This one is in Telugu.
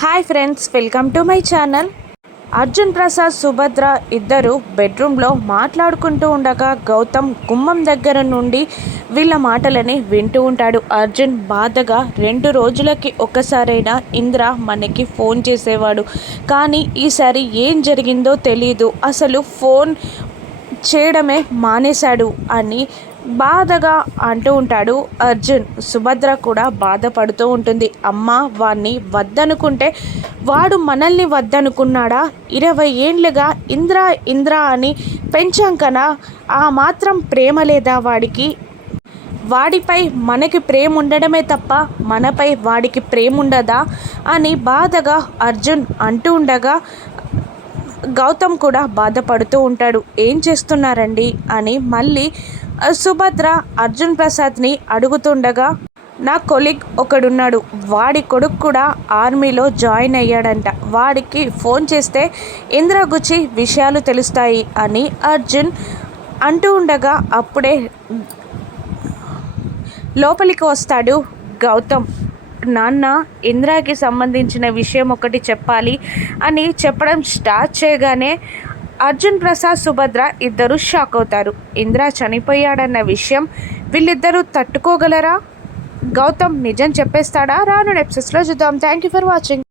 Hi friends, welcome to my channel. Arjun Prasad, Subhadra ఇద్దరు బెడ్రూమ్లో మాట్లాడుకుంటూ ఉండగా గౌతమ్ గుమ్మం దగ్గర నుండి వీళ్ళ మాటలని వింటూ ఉంటాడు. అర్జున్ బాధగా 2 రోజులకి ఒక్కసారైనా ఇంద్ర మనకి ఫోన్ చేసేవాడు, కానీ ఈసారి ఏం జరిగిందో తెలీదు, అసలు ఫోన్ చేయడమే మానేశాడు అని బాధగా అంటూ ఉంటాడు అర్జున్. సుభద్ర కూడా బాధపడుతూ ఉంటుంది. అమ్మ వాణ్ణి వద్దనుకుంటే వాడు మనల్ని వద్దనుకున్నాడా? 20 ఏండ్లుగా ఇంద్ర ఇంద్ర అని పెంచాంకన ఆ మాత్రం ప్రేమ లేదా వాడికి? వాడిపై మనకి ప్రేమ ఉండడమే తప్ప మనపై వాడికి ప్రేమ ఉండదా అని బాధగా అర్జున్ అంటూ ఉండగా గౌతమ్ కూడా బాధపడుతూ ఉంటాడు. ఏం చేస్తున్నారండి అని మళ్ళీ సుభద్ర అర్జున్ ప్రసాద్ని అడుగుతుండగా, నా కొలీగ్ ఒకడున్నాడు, వాడి కొడుకు కూడా ఆర్మీలో జాయిన్ అయ్యాడంట, వాడికి ఫోన్ చేస్తే ఇంద్ర గురించి విషయాలు తెలుస్తాయి అని అర్జున్ అంటూ ఉండగా అప్పుడే లోపలికి వస్తాడు గౌతమ్. నాన్న, ఇంద్రాకి సంబంధించిన విషయం ఒకటి చెప్పాలి అని చెప్పడం స్టార్ట్ చేయగానే అర్జున్ ప్రసాద్, సుభద్ర ఇద్దరు షాక్ అవుతారు. ఇంద్ర చనిపోయాడన్న విషయం వీళ్ళిద్దరూ తట్టుకోగలరా? గౌతమ్ నిజం చెప్పేస్తాడా? రాను ఎపిసోడ్స్లో చూద్దాం. Thank you for watching.